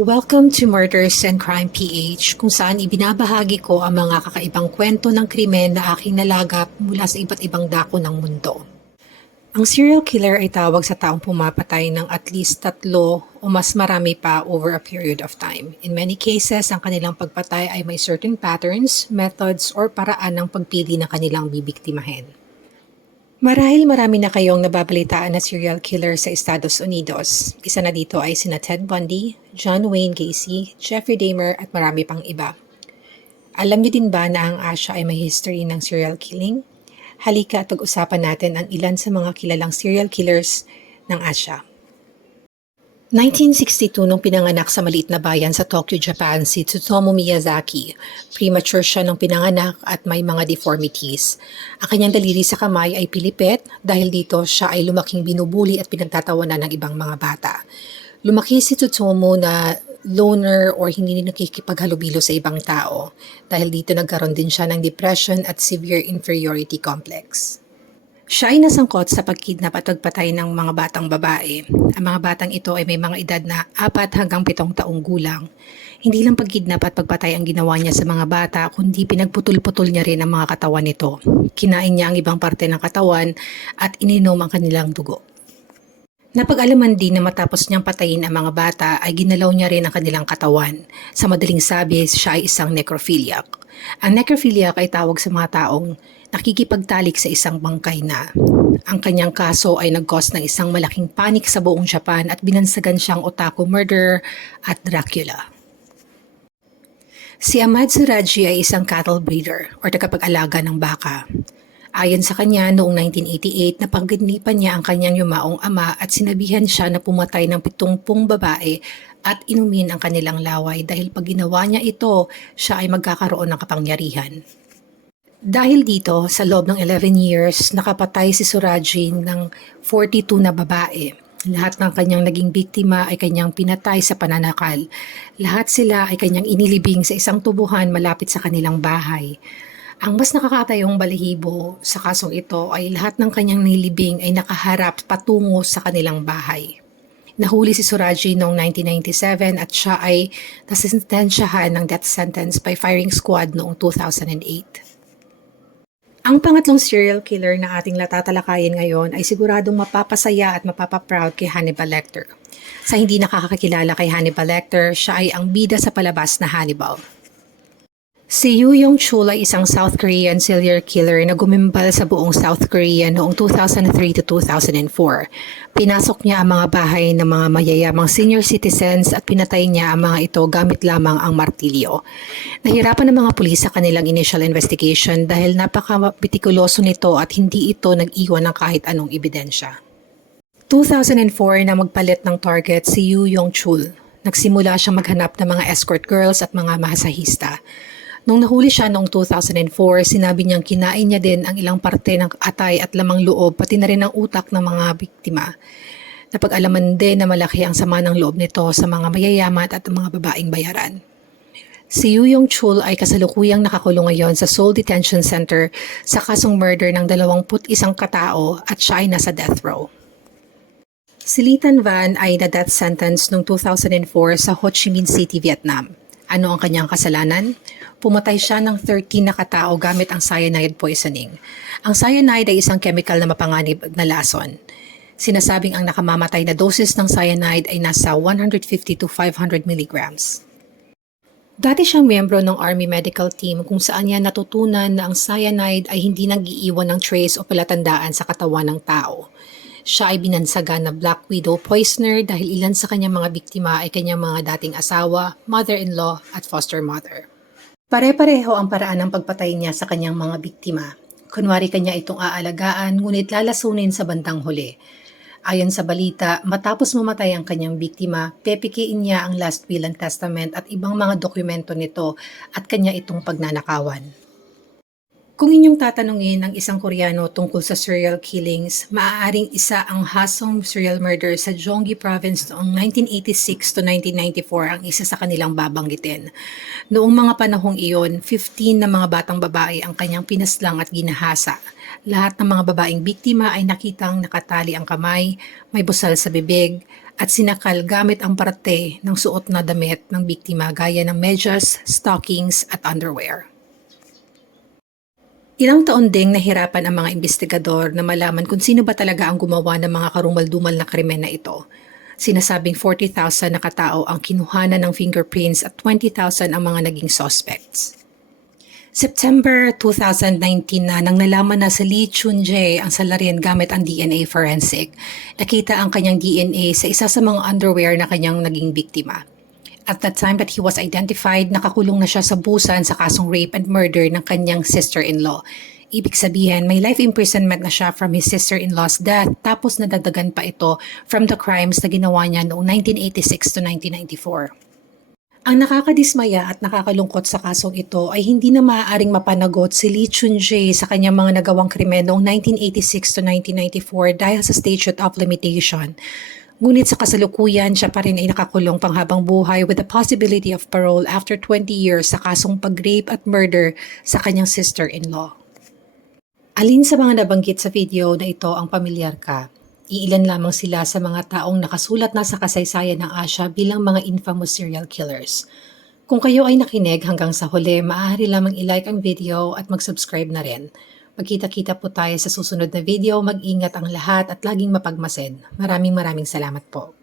Welcome to Murders and Crime PH, kung saan ibinabahagi ko ang mga kakaibang kwento ng krimen na aking nalagap mula sa iba't ibang dako ng mundo. Ang serial killer ay tawag sa taong pumapatay ng at least 3 o mas marami pa over a period of time. In many cases, ang kanilang pagpatay ay may certain patterns, methods, or paraan ng pagpili na kanilang bibiktimahin. Marahil marami na kayong nababalitaan na serial killer sa Estados Unidos. Isa na dito ay sina Ted Bundy, John Wayne Gacy, Jeffrey Dahmer at marami pang iba. Alam niyo din ba na ang Asia ay may history ng serial killing? Halika at pag-usapan natin ang ilan sa mga kilalang serial killers ng Asia. 1962 nung pinanganak sa maliit na bayan sa Tokyo, Japan si Tsutomu Miyazaki. Premature siya nung pinanganak at may mga deformities. Ang kanyang daliri sa kamay ay pilipit dahil dito siya ay lumaking binubuli at pinagtatawanan ng ibang mga bata. Lumaki si Tsutomu na loner or hindi nakikipaghalubilo sa ibang tao. Dahil dito nagkaroon din siya ng depression at severe inferiority complex. Siya ay nasangkot sa pagkidnap at pagpatay ng mga batang babae. Ang mga batang ito ay may mga edad na 4 hanggang 7 taong gulang. Hindi lang pagkidnap at pagpatay ang ginawa niya sa mga bata, kundi pinagputol-putol niya rin ang mga katawan nito. Kinain niya ang ibang parte ng katawan at ininom ang kanilang dugo. Napag-alaman din na matapos niyang patayin ang mga bata ay ginalaw niya rin ang kanilang katawan. Sa madaling sabi, siya ay isang necrophiliac. Ang necrophiliac ay tawag sa mga taong nakikipagtalik sa isang bangkay na. Ang kanyang kaso ay nag-cause ng isang malaking panik sa buong Japan at binansagan siyang otaku murderer at Dracula. Si Ahmad Suraji ay isang cattle breeder o tagapag-alaga ng baka. Ayon sa kanya, noong 1988, napaginipan niya ang kanyang yumaong ama at sinabihan siya na pumatay ng 70 babae at inumin ang kanilang laway dahil pag ginawa niya ito, siya ay magkakaroon ng kapangyarihan. Dahil dito, sa loob ng 11 years, nakapatay si Suraji ng 42 na babae. Lahat ng kanyang naging biktima ay kanyang pinatay sa pananakal. Lahat sila ay kanyang inilibing sa isang tubuhan malapit sa kanilang bahay. Ang mas nakakatayong balahibo sa kasong ito ay lahat ng kanyang nilibing ay nakaharap patungo sa kanilang bahay. Nahuli si Suraji noong 1997 at siya ay nasentensyahan ng death sentence by firing squad noong 2008. Ang pangatlong serial killer na ating tatalakayin ngayon ay siguradong mapapasaya at mapapaproud kay Hannibal Lecter. Sa hindi nakakakilala kay Hannibal Lecter, siya ay ang bida sa palabas na Hannibal. Si Yoo Yong-chul ay isang South Korean serial killer na gumimbal sa buong South Korea noong 2003 to 2004. Pinasok niya ang mga bahay ng mga mayayamang senior citizens at pinatay niya ang mga ito gamit lamang ang martilyo. Nahirapan ng mga pulis sa kanilang initial investigation dahil napaka-bitikuloso nito at hindi ito nag-iwan ng kahit anong ebidensya. 2004 na magpalit ng target si Yoo Yong-chul. Nagsimula siyang maghanap ng mga escort girls at mga masahista. Nung nahuli siya noong 2004, sinabi niyang kinain niya din ang ilang parte ng atay at lamang loob pati na rin ang utak ng mga biktima. Napag-alaman din na malaki ang sama ng loob nito sa mga mayayaman at mga babaeng bayaran. Si Yoo Yong-chul ay kasalukuyang nakakulong ngayon sa Seoul Detention Center sa kasong murder ng 21 katao at siya ay nasa death row. Si Ly Tan Van ay na-death sentence noong 2004 sa Ho Chi Minh City, Vietnam. Ano ang kanyang kasalanan? Pumatay siya ng 13 na katao gamit ang cyanide poisoning. Ang cyanide ay isang chemical na mapanganib na lason. Sinasabing ang nakamamatay na doses ng cyanide ay nasa 150 to 500 milligrams. Dati siyang miyembro ng Army Medical Team kung saan niya natutunan na ang cyanide ay hindi nag-iiwan ng trace o palatandaan sa katawan ng tao. Siya ay binansagan na Black Widow poisoner dahil ilan sa kanyang mga biktima ay kanyang mga dating asawa, mother-in-law at foster mother. Pare-pareho ang paraan ng pagpatay niya sa kanyang mga biktima. Kunwari kanya itong aalagaan ngunit lalasunin sa bandang huli. Ayon sa balita, matapos mamatay ang kanyang biktima, pepikiin niya ang last will and testament at ibang mga dokumento nito at kanya itong pagnanakawan. Kung inyong tatanungin ang isang Koreano tungkol sa serial killings, maaaring isa ang Hwaseong serial murder sa Gyeonggi Province noong 1986 to 1994 ang isa sa kanilang babanggitin. Noong mga panahong iyon, 15 na mga batang babae ang kanyang pinaslang at ginahasa. Lahat ng mga babaeng biktima ay nakitang nakatali ang kamay, may busal sa bibig, at sinakal gamit ang parte ng suot na damit ng biktima gaya ng medyas, stockings at underwear. Ilang taon ding nahirapan ang mga investigador na malaman kung sino ba talaga ang gumawa ng mga karumal-dumal na krimen na ito. Sinasabing 40,000 na katao ang kinuhanan ng fingerprints at 20,000 ang mga naging suspects. September 2019 na nang nalaman na si Lee Chun-jae ang salarian gamit ang DNA forensic. Nakita ang kanyang DNA sa isa sa mga underwear na kanyang naging biktima. At the time that he was identified, nakakulong na siya sa Busan sa kasong rape and murder ng kanyang sister-in-law. Ibig sabihin, may life imprisonment na siya from his sister-in-law's death tapos nadagdagan pa ito from the crimes na ginawa niya noong 1986 to 1994. Ang nakakadismaya at nakakalungkot sa kasong ito ay hindi na maaaring mapanagot si Lee Chun-jae sa kanyang mga nagawang krimen noong 1986 to 1994 dahil sa statute of limitation. Ngunit sa kasalukuyan, siya pa rin ay nakakulong panghabang buhay with the possibility of parole after 20 years sa kasong pag-rape at murder sa kanyang sister-in-law. Alin sa mga nabanggit sa video na ito ang pamilyar ka? Iilan lamang sila sa mga taong nakasulat na sa kasaysayan ng Asia bilang mga infamous serial killers. Kung kayo ay nakinig hanggang sa huli, maaari lamang i-like ang video at mag-subscribe na rin. Magkita-kita po tayo sa susunod na video. Mag-ingat ang lahat at laging mapagmasid. Maraming salamat po.